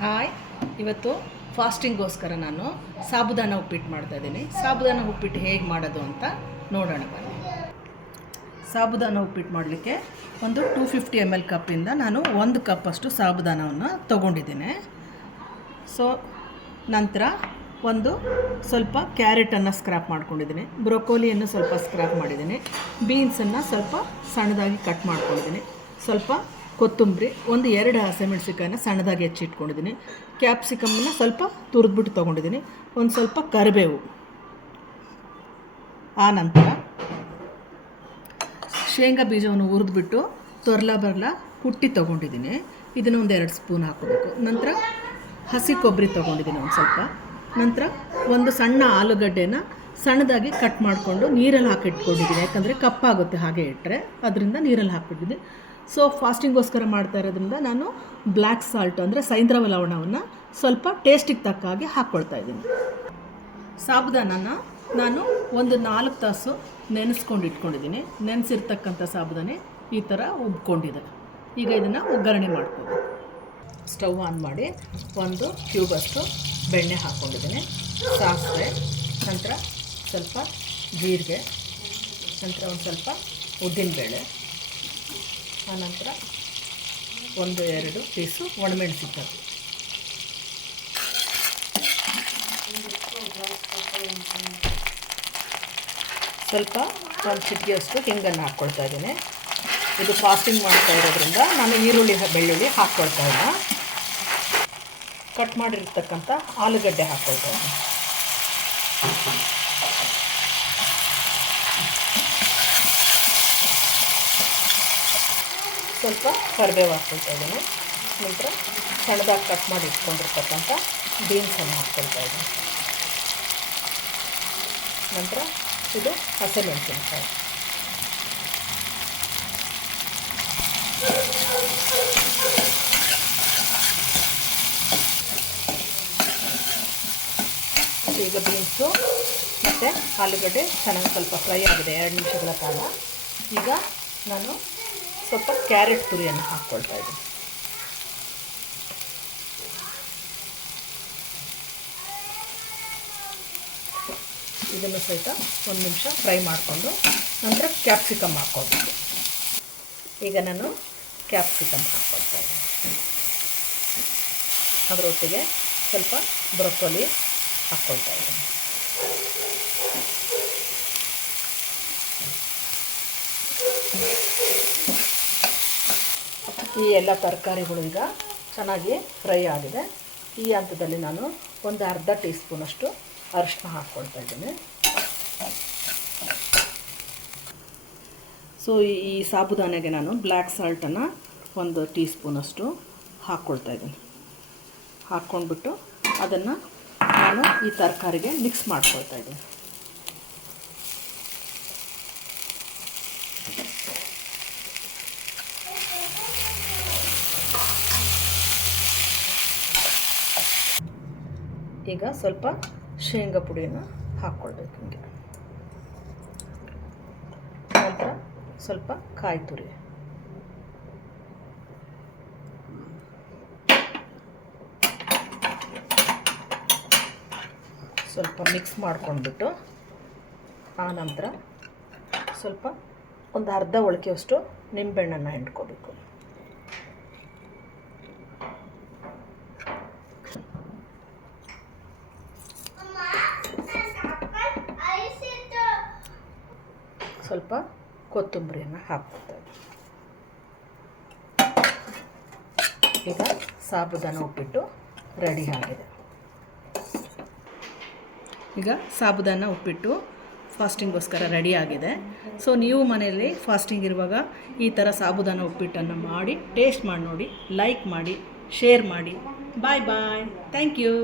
Hi ಇವತ್ತು ಫಾಸ್ಟಿಂಗ್ಗೋಸ್ಕರ ನಾನು ಸಾಬುದಾನ ಉಪ್ಪಿಟ್ಟು ಮಾಡ್ತಾ ಇದ್ದೀನಿ. ಸಾಬುದಾನ ಉಪ್ಪಿಟ್ಟು ಹೇಗೆ ಮಾಡೋದು ಅಂತ ನೋಡೋಣ ಬನ್ನಿ. ಸಾಬುದಾನ ಉಪ್ಪಿಟ್ಟು ಮಾಡಲಿಕ್ಕೆ ಒಂದು ಟೂ ಫಿಫ್ಟಿ ಎಂ ಎಲ್ ಕಪ್ಪಿಂದ ನಾನು ಒಂದು ಕಪ್ಪಷ್ಟು ಸಾಬುದಾನವನ್ನು ತೊಗೊಂಡಿದ್ದೀನಿ. ಸೊ ನಂತರ ಒಂದು ಸ್ವಲ್ಪ ಕ್ಯಾರೆಟನ್ನು ಸ್ಕ್ರ್ಯಾಪ್ ಮಾಡ್ಕೊಂಡಿದ್ದೀನಿ. ಬ್ರೊಕೋಲಿಯನ್ನು ಸ್ವಲ್ಪ ಸ್ಕ್ರ್ಯಾಪ್ ಮಾಡಿದ್ದೀನಿ. ಬೀನ್ಸನ್ನು ಸ್ವಲ್ಪ ಸಣ್ಣದಾಗಿ ಕಟ್ ಮಾಡ್ಕೊಂಡಿದ್ದೀನಿ. ಸ್ವಲ್ಪ ಕೊತ್ತಂಬರಿ, ಒಂದು ಎರಡು ಹಸಿಮೆಣಸಿಕಾಯನ್ನ ಸಣ್ಣದಾಗಿ ಹೆಚ್ಚಿಟ್ಕೊಂಡಿದ್ದೀನಿ. ಕ್ಯಾಪ್ಸಿಕಮ್ಮನ್ನು ಸ್ವಲ್ಪ ತುರಿದ್ಬಿಟ್ಟು ತೊಗೊಂಡಿದ್ದೀನಿ. ಒಂದು ಸ್ವಲ್ಪ ಕರಿಬೇವು. ಆನಂತರ ನಂತರ ಶೇಂಗಾ ಬೀಜವನ್ನು ಹುರಿದ್ಬಿಟ್ಟು ತೊರ್ಲ ಬರಲ ಕುಟ್ಟಿ ತೊಗೊಂಡಿದ್ದೀನಿ. ಇದನ್ನು ಒಂದು ಎರಡು ಸ್ಪೂನ್ ಹಾಕೋಬೇಕು ನಂತರ ಹಸಿ ಕೊಬ್ಬರಿ ತೊಗೊಂಡಿದ್ದೀನಿ ಒಂದು ಸ್ವಲ್ಪ. ನಂತರ ಒಂದು ಸಣ್ಣ ಆಲೂಗಡ್ಡೆನ ಸಣ್ಣದಾಗಿ ಕಟ್ ಮಾಡಿಕೊಂಡು ನೀರಲ್ಲಿ ಹಾಕಿಟ್ಕೊಂಡಿದ್ದೀನಿ. ಯಾಕಂದರೆ ಕಪ್ಪಾಗುತ್ತೆ ಹಾಗೆ ಇಟ್ಟರೆ ಅದರಿಂದ ನೀರಲ್ಲಿ ಹಾಕ್ಬಿಟ್ಟಿದ್ದೀನಿ. ಸೊ ಫಾಸ್ಟಿಂಗೋಸ್ಕರ ಮಾಡ್ತಾ ಇರೋದ್ರಿಂದ ನಾನು ಬ್ಲ್ಯಾಕ್ ಸಾಲ್ಟ್ ಅಂದರೆ ಸೈಂದ್ರವ ಲವಣವನ್ನು ಸ್ವಲ್ಪ ಟೇಸ್ಟಿಗೆ ತಕ್ಕ ಹಾಗೆ ಹಾಕ್ಕೊಳ್ತಾ ಇದ್ದೀನಿ. ಸಾಬುದಾನನ ನಾನು ಒಂದು ನಾಲ್ಕು ತಾಸು ನೆನೆಸ್ಕೊಂಡು ಇಟ್ಕೊಂಡಿದ್ದೀನಿ. ನೆನೆಸಿರ್ತಕ್ಕಂಥ ಸಾಬುದಾನೆ ಈ ಥರ ಉಬ್ಕೊಂಡಿದೆ. ಈಗ ಇದನ್ನು ಒಗ್ಗರಣೆ ಮಾಡ್ಕೋಬೇಕು ಸ್ಟವ್ ಆನ್ ಮಾಡಿ ಒಂದು ಕ್ಯೂಬಷ್ಟು ಬೆಣ್ಣೆ ಹಾಕ್ಕೊಂಡಿದ್ದೀನಿ ಸಾಸಿವೆ, ನಂತರ ಸ್ವಲ್ಪ ಜೀರಿಗೆ, ನಂತರ ಒಂದು ಸ್ವಲ್ಪ ಉದ್ದಿನಬೇಳೆ. ಆನಂತರ ಒಂದು, ಎರಡು ಪೀಸು ಒಣಮೆಣಸಿಕಾಯಿ ಸ್ವಲ್ಪ ಒಂದು ಚಿಟಿಕೆಯಷ್ಟು ಹಿಂಗನ್ನು ಹಾಕ್ಕೊಳ್ತಾ ಇದ್ದೀನಿ. ಇದು ಫಾಸ್ಟಿಂಗ್ ಮಾಡ್ತಾ ಇರೋದ್ರಿಂದ ನಾನು ಈರುಳ್ಳಿ ಬೆಳ್ಳುಳ್ಳಿ ಹಾಕ್ಕೊಳ್ತಾ ಇಲ್ಲ. ಕಟ್ ಮಾಡಿರ್ತಕ್ಕಂಥ ಆಲೂಗಡ್ಡೆ ಹಾಕ್ಕೊಳ್ತಾ ಇದ್ದೀನಿ. ಸ್ವಲ್ಪ ಕರಿಬೇವು ಹಾಕ್ಕೊಳ್ತಾ ಇದ್ದೀನಿ. ನಂತರ ಸಣ್ಣದಾಗಿ ಕಟ್ ಮಾಡಿ ಇಟ್ಕೊಂಡಿರ್ತಕ್ಕಂಥ ಬೀನ್ಸನ್ನು ಹಾಕ್ಕೊಳ್ತಾ ಇದ್ದೀನಿ. ನಂತರ ಇದು ಹಸಿಮೆಣಸಿನಕಾಯಿ. ಈಗ ಬೀನ್ಸು ಮತ್ತು ಆಲೂಗಡ್ಡೆ ಚೆನ್ನಾಗಿ ಸ್ವಲ್ಪ ಫ್ರೈ ಆಗಿದೆ. ಎರಡು ನಿಮಿಷಗಳ ಕಾಲ. ಈಗ ನಾನು ಸ್ವಲ್ಪ ಕ್ಯಾರೆಟ್ ತುರಿಯನ್ನು ಹಾಕ್ಕೊಳ್ತಾ ಇದ್ದೀನಿ. ಇದನ್ನು ಸಹಿತ ಒಂದು ನಿಮಿಷ ಫ್ರೈ ಮಾಡಿಕೊಂಡು ನಂತರ ಕ್ಯಾಪ್ಸಿಕಮ್ ಹಾಕ್ಕೊಳ್ಬೇಕು ಈಗ ನಾನು ಕ್ಯಾಪ್ಸಿಕಮ್ ಹಾಕ್ಕೊಳ್ತಾ ಇದ್ದೀನಿ. ಅದರೊಟ್ಟಿಗೆ ಸ್ವಲ್ಪ ಬ್ರೊಕೊಲಿ ಹಾಕ್ಕೊಳ್ತಾ ಇದ್ದೀನಿ. ಈ ಎಲ್ಲ ತರಕಾರಿಗಳು ಈಗ ಚೆನ್ನಾಗಿ ಫ್ರೈ ಆಗಿದೆ. ಈ ಹಂತದಲ್ಲಿ ನಾನು ಒಂದು ಅರ್ಧ ಟೀ ಸ್ಪೂನಷ್ಟು ಅರಿಶಿನ ಹಾಕ್ಕೊಳ್ತಾ ಇದ್ದೀನಿ. ಸೊ ಈ- ಸಾಬುದಾನೆಗೆ ನಾನು ಬ್ಲ್ಯಾಕ್ ಸಾಲ್ಟನ್ನು ಒಂದು ಟೀ ಸ್ಪೂನಷ್ಟು ಹಾಕ್ಕೊಳ್ತಾ ಇದ್ದೀನಿ. ಹಾಕ್ಕೊಂಡ್ಬಿಟ್ಟು ಅದನ್ನು ನಾನು ಈ ತರಕಾರಿಗೆ ಮಿಕ್ಸ್ ಮಾಡ್ಕೊಳ್ತಾ ಇದ್ದೀನಿ. ಈಗ ಸ್ವಲ್ಪ ಶೇಂಗಾ ಪುಡಿಯನ್ನು ಹಾಕ್ಕೊಳ್ಬೇಕು ಹಿಂಗೆ. ನಂತರ ಸ್ವಲ್ಪ ಕಾಯಿ ತುರಿ. ಸ್ವಲ್ಪ ಮಿಕ್ಸ್ ಮಾಡ್ಕೊಂಡ್ಬಿಟ್ಟು ಆನಂತರ ನಂತರ ಸ್ವಲ್ಪ ಒಂದು ಅರ್ಧ ಒಳಕೆಯಷ್ಟು ನಿಂಬೆಹಣ್ಣನ್ನು ಹಿಂಡ್ಕೋಬೇಕು. ಸ್ವಲ್ಪ ಕೊತ್ತಂಬರಿಯನ್ನು ಹಾಕ್ಕೊಳ್ತೇವೆ ಈಗ ಸಾಬುದಾನ ಉಪ್ಪಿಟ್ಟು ರೆಡಿ ಆಗಿದೆ. ಈಗ ಸಾಬುದಾನ ಉಪ್ಪಿಟ್ಟು ಫಾಸ್ಟಿಂಗ್ಗೋಸ್ಕರ ರೆಡಿ ಆಗಿದೆ. ಸೊ ನೀವು ಮನೆಯಲ್ಲಿ ಫಾಸ್ಟಿಂಗ್ ಇರುವಾಗ ಈ ಥರ ಸಾಬುದಾನ ಉಪ್ಪಿಟ್ಟನ್ನು ಮಾಡಿ ಟೇಸ್ಟ್ ಮಾಡಿ ನೋಡಿ ಲೈಕ್ ಮಾಡಿ ಶೇರ್ ಮಾಡಿ. ಬಾಯ್ ಬಾಯ್ ಥ್ಯಾಂಕ್ ಯು